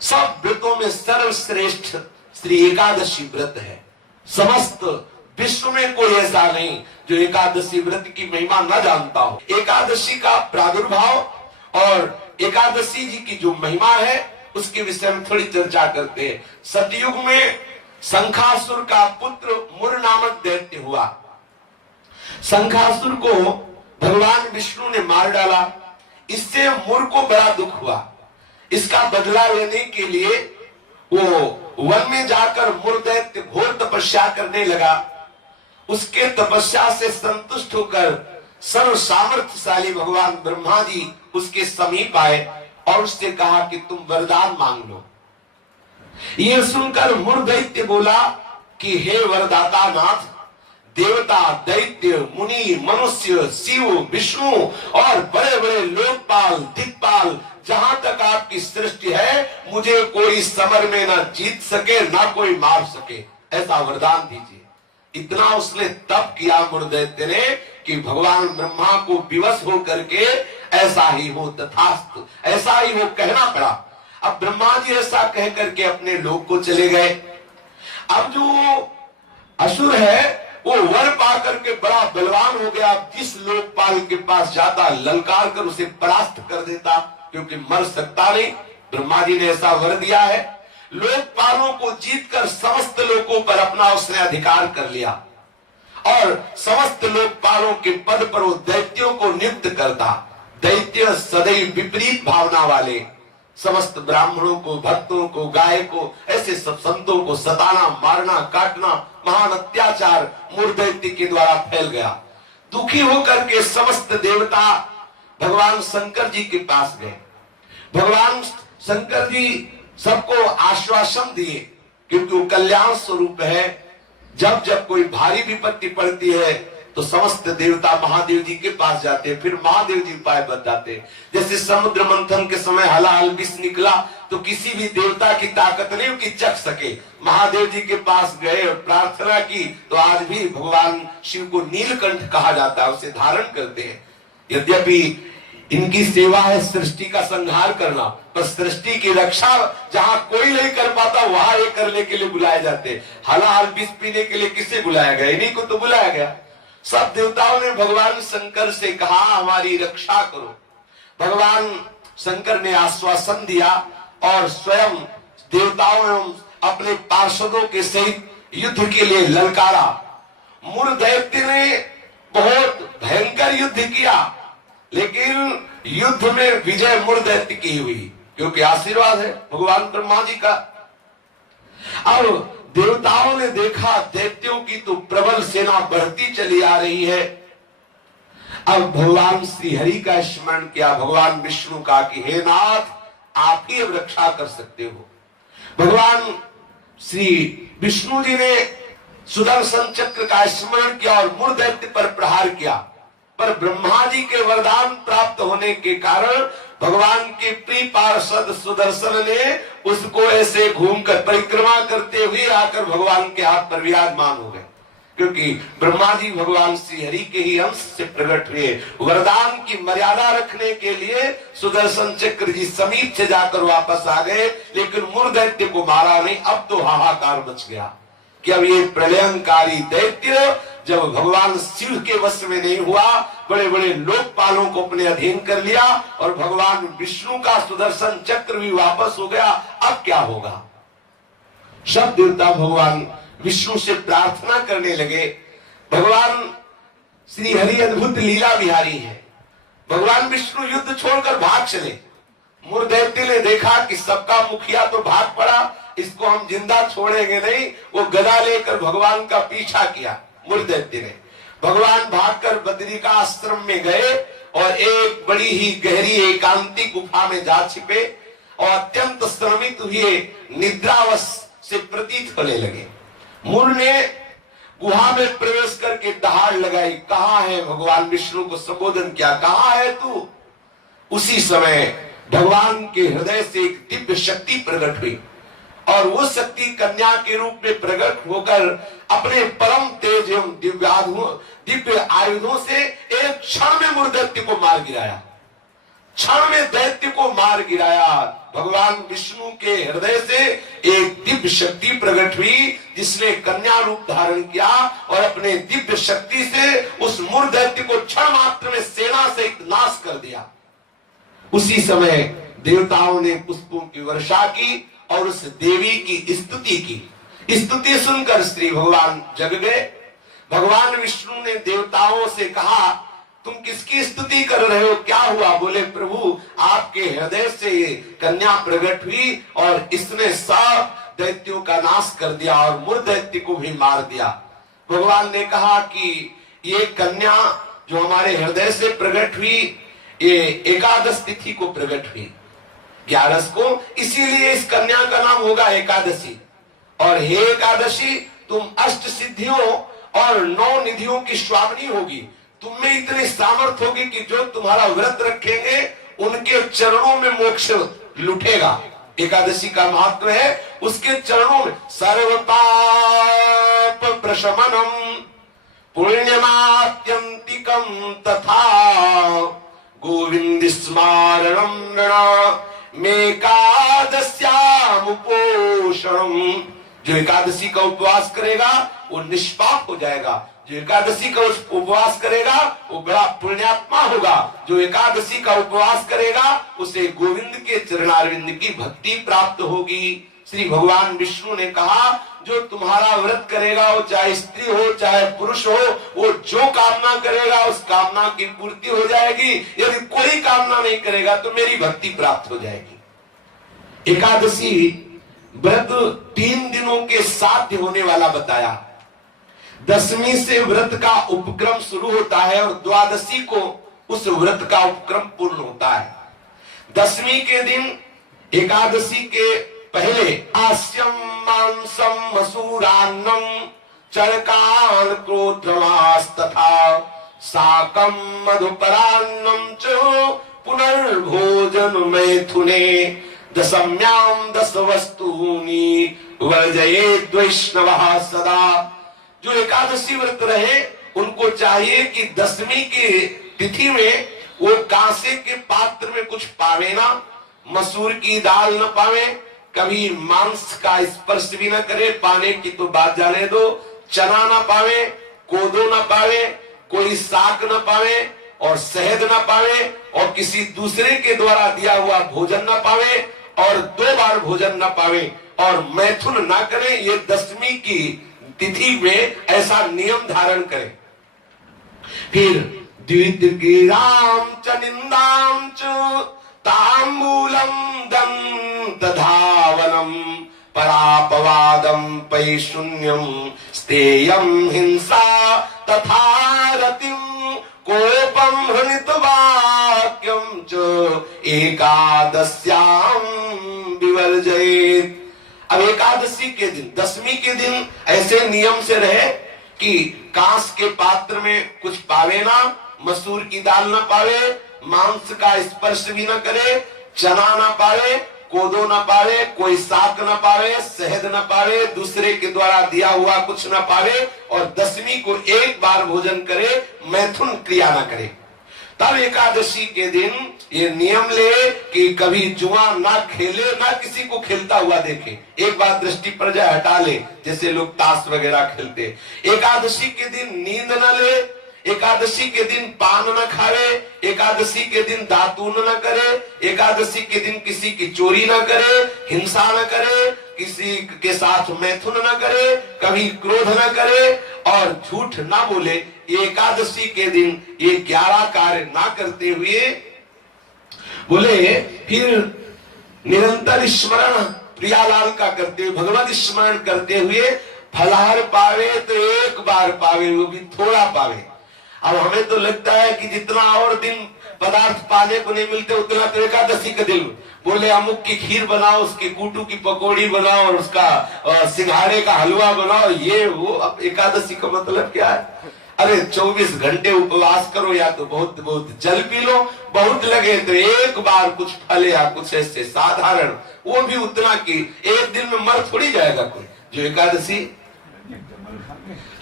सब व्रतों में सर्वश्रेष्ठ श्री एकादशी व्रत है। समस्त विश्व में कोई ऐसा नहीं जो एकादशी व्रत की महिमा न जानता हो। एकादशी का प्रादुर्भाव और एकादशी जी की जो महिमा है उसके विषय में थोड़ी चर्चा करते हैं। सतयुग में शंखासुर का पुत्र मुर नामक दैत्य हुआ। शंखासुर को भगवान विष्णु ने मार डाला। इससे मुर को बड़ा दुख हुआ। इसका बदला लेने के लिए वो वन में जाकर मुर दैत्य घोर तपस्या करने लगा। उसके तपस्या से संतुष्ट होकर सर्व सामर्थ्यशाली भगवान ब्रह्मा जी उसके समीप आए और उससे कहा कि तुम वरदान मांग लो। यह सुनकर मुर दैत्य बोला कि हे वरदाता नाथ, देवता, दैत्य, मुनि, मनुष्य, शिव, विष्णु और बड़े बड़े लोकपाल, दिक्पाल, जहां तक आपकी सृष्टि है, मुझे कोई समर में ना जीत सके ना कोई मार सके, ऐसा वरदान दीजिए। इतना उसने तप किया मुर दैत्य ने कि भगवान ब्रह्मा को विवश होकर के ऐसा ही हो तथास्तु, ऐसा ही हो कहना पड़ा। अब ब्रह्मा जी ऐसा कह करके अपने लोक को चले गए। अब जो असुर है वो वर पा करके बड़ा बलवान हो गया। जिस लोकपाल के पास जाता ललकार कर उसे परास्त कर देता, क्योंकि मर सकता नहीं। ब्रह्मा जी ने ऐसा वर दिया है। लोकपालों को जीतकर समस्त लोकों पर अपना उसने अधिकार कर लिया और समस्त लोकपालों के पद पर वो दैत्यों को नियुक्त करता। दैत्य सदैव विपरीत भावना वाले समस्त ब्राह्मणों को, भक्तों को, गाय को, ऐसे सब संतों को सताना, मारना, काटना, महान अत्याचार मुर दैत्य के द्वारा फैल गया। दुखी होकर के समस्त देवता भगवान शंकर जी के पास गए। भगवान शंकर जी सबको आश्वासन दिए, क्योंकि वो कल्याण स्वरूप है। जब जब कोई भारी विपत्ति पड़ती है तो समस्त देवता महादेव जी के पास जाते हैं, फिर महादेव जी उपाय बताते हैं। जैसे समुद्र मंथन के समय हलाहल विष निकला तो किसी भी देवता की ताकत नहीं कि चख सके। महादेव जी के पास गए और प्रार्थना की तो आज भी भगवान शिव को नीलकंठ कहा जाता है, उसे धारण करते हैं। यद्यपि इनकी सेवा है सृष्टि का संहार करना, पर सृष्टि की रक्षा जहां कोई नहीं कर पाता वहां ये करने के लिए बुलाए जाते। हलाहल विष पीने के लिए किसे बुलाया गया? इन्हीं को तो बुलाया गया। सब देवताओं ने भगवान शंकर से कहा हमारी रक्षा करो। भगवान शंकर ने आश्वासन दिया और स्वयं देवताओं एवं अपने पार्षदों के सहित युद्ध के लिए ललकारा। मुर दैत्य ने बहुत भयंकर युद्ध किया, लेकिन युद्ध में विजय मुर दैत्य की हुई, क्योंकि आशीर्वाद है भगवान ब्रह्मा जी का। अब देवताओं ने देखा दैत्यों की तो प्रबल सेना बढ़ती चली आ रही है। अब भगवान श्री हरि का स्मरण किया, भगवान विष्णु का कि हे नाथ, आप ही अब रक्षा कर सकते हो। भगवान श्री विष्णु जी ने सुदर्शन चक्र का स्मरण किया और मुर दैत्य पर प्रहार किया, पर ब्रह्मा जी के वरदान प्राप्त होने के कारण भगवान के प्रिय पार्षद सुदर्शन ने उसको ऐसे घूमकर परिक्रमा करते हुए आकर भगवान के हाथ पर विराजमान हो गए, क्योंकि ब्रह्मा जी भगवान श्री हरि के ही अंश से प्रकट हुए। वरदान की मर्यादा रखने के लिए सुदर्शन चक्र जी समीप से जाकर वापस आ गए, लेकिन मुर दैत्य को मारा नहीं। अब तो हाहाकार मच गया कि अब ये प्रलयंकारी दैत्य जब भगवान शिव के वश में नहीं हुआ, बड़े बड़े लोकपालों को अपने अधीन कर लिया और भगवान विष्णु का सुदर्शन चक्र भी वापस हो गया, अब क्या होगा? सब देवता भगवान विष्णु से प्रार्थना करने लगे। भगवान श्री हरि अद्भुत लीला विहारी है। भगवान विष्णु युद्ध छोड़कर भाग चले। मुर दैत्य ने देखा कि सबका मुखिया तो भाग पड़ा, इसको हम जिंदा छोड़ेंगे नहीं। वो गदा लेकर भगवान का पीछा किया। मुर दैत्य ने भगवान भागकर बद्री का आश्रम में गए और एक बड़ी ही गहरी एकांतिक गुफा में जा छिपे और अत्यंत श्रमित हुए निद्रावश से प्रतीत होने लगे। मुर ने गुहा में प्रवेश करके दहाड़ लगाई, कहाँ है? भगवान विष्णु को संबोधन किया, कहाँ है तू? उसी समय भगवान के हृदय से एक दिव्य शक्ति प्रकट हुई और वो शक्ति कन्या के रूप में प्रकट होकर अपने परम तेज एवं दिव्य आयुधों से एक क्षण में मुर दैत्य को मार गिराया। क्षण में दैत्य को मार गिराया। भगवान विष्णु के हृदय से एक दिव्य शक्ति प्रकट हुई, जिसने कन्या रूप धारण किया और अपने दिव्य शक्ति से उस मूर दैत्य को क्षण मात्र में सेना से नाश कर दिया। उसी समय देवताओं ने पुष्पों की वर्षा की और उस देवी की स्तुति की। स्तुति सुनकर श्री भगवान जग गए। भगवान विष्णु ने देवताओं से कहा, तुम किसकी स्तुति कर रहे हो, क्या हुआ? बोले, प्रभु आपके हृदय से ये कन्या प्रकट हुई और इसने सब दैत्यों का नाश कर दिया और मूर दैत्य को भी मार दिया। भगवान ने कहा कि ये कन्या जो हमारे हृदय से प्रकट हुई, ये एकादश तिथि को प्रकट हुई, 11 को, इसीलिए इस कन्या का नाम होगा एकादशी। और हे एकादशी, तुम अष्ट सिद्धियों और 9 निधियों की स्वामिनी होगी। तुम में इतनी सामर्थ होगी कि जो तुम्हारा व्रत रखेंगे उनके चरणों में मोक्ष लुटेगा। एकादशी का महत्व है उसके चरणों में सर्व पाप प्रशमनम पुण्यमात्यंतिकम तथा गोविंद स्मारणम मेकादस्यामुपोषणम। जो एकादशी का उपवास करेगा वो निष्पाप हो जाएगा। जो एकादशी का उपवास करेगा वो बड़ा पुण्यात्मा होगा। जो एकादशी का उपवास करेगा उसे गोविंद के चरणारविंद की भक्ति प्राप्त होगी। श्री भगवान विष्णु ने कहा, जो तुम्हारा व्रत करेगा वो चाहे स्त्री हो चाहे पुरुष हो, वो जो कामना करेगा उस कामना की पूर्ति हो जाएगी। यदि कोई कामना नहीं करेगा तो मेरी भक्ति प्राप्त हो जाएगी। एकादशी व्रत 3 दिनों के साध्य होने वाला बताया। 10वीं से व्रत का उपक्रम शुरू होता है और 12वीं को उस व्रत का उपक्रम पूर्ण होता है। 10वीं के दिन एकादशी के पहले आस्यम मांसम मसूरान्नम चरकान क्रोधमास तथा साकम मधुपरान्नम च पुनर्भोजन मैथुने दशम्याम 10 वस्तूनि वर्जयेत् वैष्णवः सदा। जो एकादशी व्रत रहे उनको चाहिए कि 10वीं की तिथि में वो कांसे के पात्र में कुछ पावे ना, मसूर की दाल न पावे, कभी मांस का स्पर्श भी न करे, पाने की तो बात जाने दो, चना न पावे, कोदो न पावे, कोई साग न पावे और शहद न पावे और किसी दूसरे के द्वारा दिया हुआ भोजन न पावे और 2 बार भोजन न पावे और मैथुन न करे। ये 10वीं की तिथि में ऐसा नियम धारण करें। फिर द्वितीयाम च निंदाम च तांबूलम दंत धावनम परापवादम पैशून्यम स्तेयम हिंसा तथा रतिम कोपम हृणित वाक्यम च एकादश्याम विवर्जयेत्। अब एकादशी के दिन 10वीं के दिन ऐसे नियम से रहे कि कांस के पात्र में कुछ पावे ना, मसूर की दाल ना पावे, मांस का स्पर्श भी न करे, चना ना पावे, कोदो न पावे, कोई साग न पावे, शहद न पावे, दूसरे के द्वारा दिया हुआ कुछ न पावे और 10वीं को 1 बार भोजन करे, मैथुन क्रिया न करे। तब एकादशी के दिन ये नियम ले कि कभी जुआ ना खेले, ना किसी को खेलता हुआ देखे। एक बार दृष्टि पर जाए हटा ले, जैसे लोग ताश वगैरह खेलते। एकादशी के दिन नींद न ले, एकादशी के दिन पान न खावे, एकादशी के दिन दातून न करे, एकादशी के दिन किसी की चोरी न करे, हिंसा न करे, किसी के साथ मैथुन न करे, कभी क्रोध न करे और झूठ ना बोले। एकादशी के दिन ये 11 कार्य ना करते हुए बोले, फिर निरंतर स्मरण प्रियालाल का करते हुए, भगवत स्मरण करते हुए फलाहार पावे तो 1 बार पावे, वो भी थोड़ा पावे। अब हमें तो लगता है कि जितना और दिन पदार्थ पाने को नहीं मिलते उतना तो एकादशी का दिन। बोले अमुक की खीर बनाओ, उसके कूटू की पकौड़ी बनाओ और उसका सिंघाड़े का हलवा बनाओ, ये वो। अब एकादशी का मतलब क्या है? अरे 24 घंटे उपवास करो या तो बहुत बहुत जल पी लो, बहुत लगे तो 1 बार कुछ फल या कुछ ऐसे साधारण, वो भी उतना कि 1 दिन में मर थोड़ी जाएगा कोई। जो एकादशी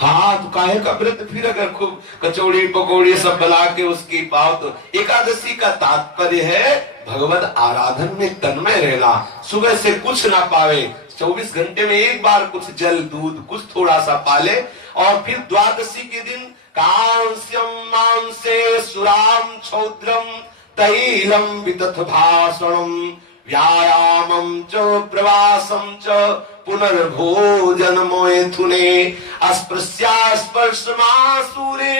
हाँ, तो काहे का व्रत फिर, अगर खूब कचौड़ी पकौड़ी सब बना के उसकी पाओ तो। एकादशी का तात्पर्य है भगवत आराधन में तन्मय रहना। सुबह से कुछ ना पावे, 24 घंटे में एक बार कुछ जल दूध कुछ थोड़ा सा पाले, और फिर द्वादशी के दिन कांस्यम मांसे सुराम छौद्रम तैलम वितथ भाषणम व्यायामं च प्रवासं च पुनर्भोजन मैथुने अस्पृश्यास्पर्शमासूरे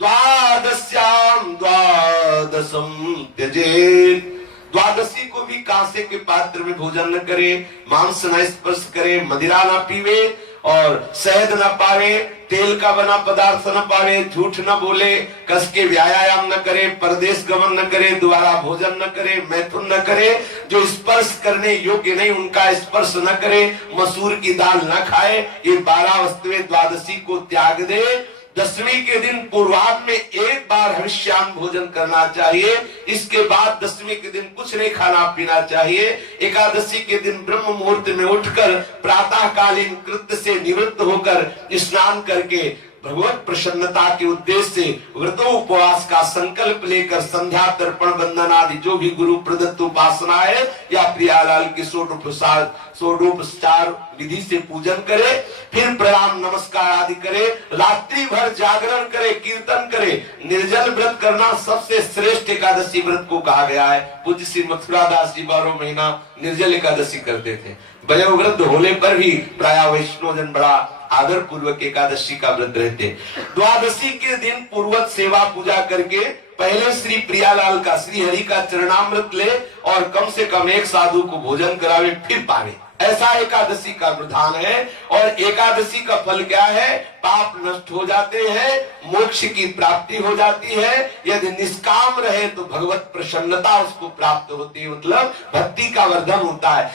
द्वादश्याम द्वादशम त्यजेत्। द्वादशी को भी कांसे के पात्र में भोजन न करे, मांस न स्पर्श करे, मदिरा न पीवे और शहद न पावे, तेल का बना पदार्थ न पावे, झूठ न बोले, कस के व्यायाम न करे, परदेश गमन न करे, दोबारा भोजन न करे, मैथुन न करे, जो स्पर्श करने योग्य नहीं उनका स्पर्श न करे, मसूर की दाल न खाए। ये 12 वस्तुएं द्वादशी को त्याग दे। दसवीं के दिन पूर्वाह्न में एक बार हविष्यान्न भोजन करना चाहिए। इसके बाद दसवीं के दिन कुछ नहीं खाना पीना चाहिए। एकादशी के दिन ब्रह्म मुहूर्त में उठकर प्रातःकालीन कृत्य से निवृत्त होकर स्नान करके भगवत प्रसन्नता के उद्देश्य से व्रतोपवास का संकल्प लेकर संध्या तर्पण बंदन आदि जो भी गुरु प्रदत्त उपासना है या प्रियालाल के षोडोपचार विधि से पूजन करे, फिर प्रणाम नमस्कार आदि करे, रात्रि भर जागरण करे, कीर्तन करे। निर्जल व्रत करना सबसे श्रेष्ठ एकादशी व्रत को कहा गया है। पूज्य श्री मथुरादास जी 12 महीना निर्जल एकादशी करते थे। वयोवृद्ध होने पर भी प्राय वैष्णव जन बड़ा आदर पूर्वक एकादशी का व्रत रहते। द्वादशी के दिन पूर्वत सेवा पूजा करके पहले श्री प्रियालाल का श्री हरि का चरणामृत ले और कम से कम एक साधु को भोजन करावे, फिर पावे। ऐसा एकादशी का विधान है। और एकादशी का फल क्या है? पाप नष्ट हो जाते हैं, मोक्ष की प्राप्ति हो जाती है। यदि निष्काम रहे तो भगवत प्रसन्नता उसको प्राप्त होती है, मतलब भक्ति का वर्धन होता है।